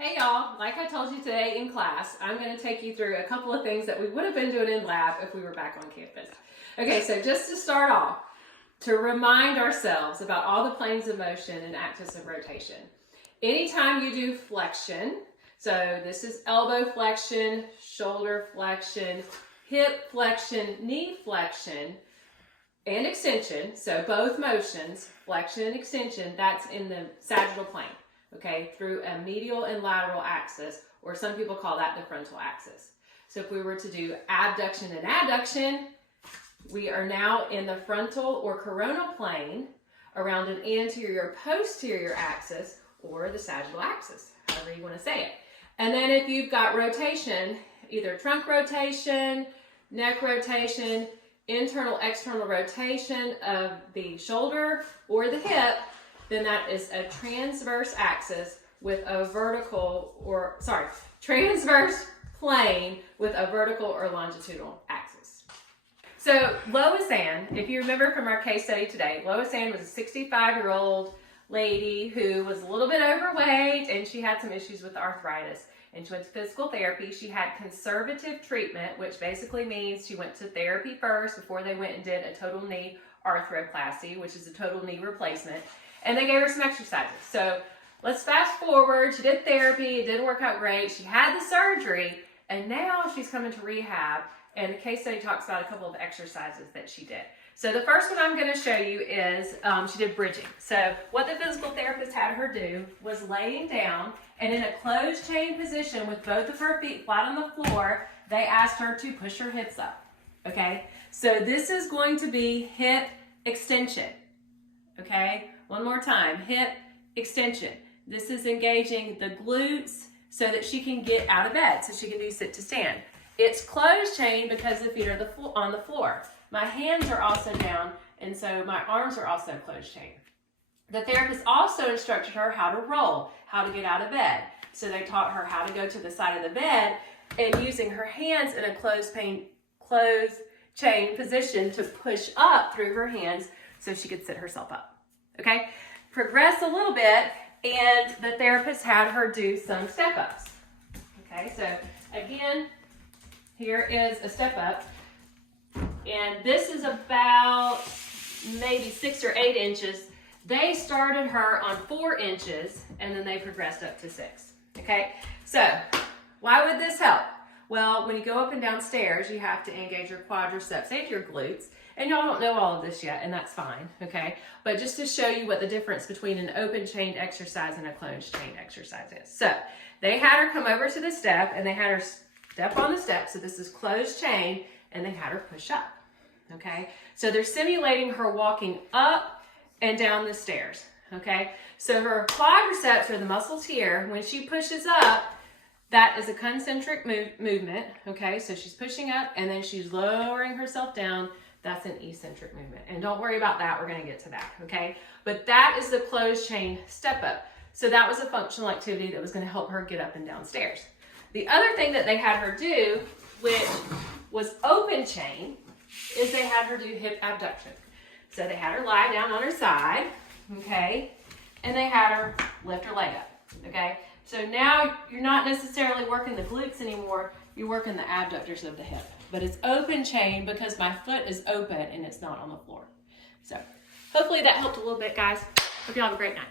Hey y'all, like I told you today in class, I'm going to take you through a couple of things that we would have been doing in lab if we were back on campus. Okay, so just to start off, to remind ourselves about all the planes of motion and axis of rotation. Anytime you do flexion, so this is elbow flexion, shoulder flexion, hip flexion, knee flexion, and extension, so both motions, flexion and extension, that's in the sagittal plane. Okay, through a medial and lateral axis, or some people call that the frontal axis. So if we were to do abduction and adduction, we are now in the frontal or coronal plane around an anterior posterior axis or the sagittal axis, however you want to say it. And then if you've got rotation, either trunk rotation, neck rotation, internal external rotation of the shoulder or the hip, then that is a transverse axis with a transverse plane with a vertical or longitudinal axis. So Lois Ann, if you remember from our case study today, Lois Ann was a 65-year-old lady who was a little bit overweight and she had some issues with arthritis. And she went to physical therapy. She had conservative treatment, which basically means she went to therapy first before they went and did a total knee arthroplasty, which is a total knee replacement. And they gave her some exercises. So let's fast forward. She did therapy. It didn't work out great. She had the surgery, and now she's coming to rehab. And the case study talks about a couple of exercises that she did. So the first one I'm going to show you is she did bridging. So what the physical therapist had her do was laying down, and in a closed chain position with both of her feet flat on the floor, they asked her to push her hips up. Okay? So this is going to be hip extension. Okay? One more time, hip extension. This is engaging the glutes so that she can get out of bed, so she can do sit to stand. It's closed chain because the feet are on the floor. My hands are also down, and so my arms are also closed chain. The therapist also instructed her how to roll, how to get out of bed. So they taught her how to go to the side of the bed and using her hands in a closed chain position to push up through her hands so she could sit herself up. Okay, progress a little bit, and the therapist had her do some step-ups. Okay, so again, here is a step-up, and this is about maybe 6 or 8 inches. They started her on 4 inches, and then they progressed up to 6. Okay, so why would this help? Well, when you go up and down stairs, you have to engage your quadriceps and your glutes. And y'all don't know all of this yet, and that's fine, okay? But just to show you what the difference between an open chained exercise and a closed chained exercise is. So they had her come over to the step, and they had her step on the step. So this is closed chain, and they had her push up, okay? So they're simulating her walking up and down the stairs, okay? So her quadriceps, or the muscles here, when she pushes up, that is a concentric movement, okay? So she's pushing up, and then she's lowering herself down. That's an eccentric movement. And don't worry about that. We're going to get to that, okay? But that is the closed chain step up. So that was a functional activity that was going to help her get up and down stairs. The other thing that they had her do, which was open chain, is they had her do hip abduction. So they had her lie down on her side, okay? And they had her lift her leg up, okay? So now you're not necessarily working the glutes anymore. You're working the abductors of the hip. But it's open chain because my foot is open and it's not on the floor. So hopefully that helped a little bit, guys. Hope you all have a great night.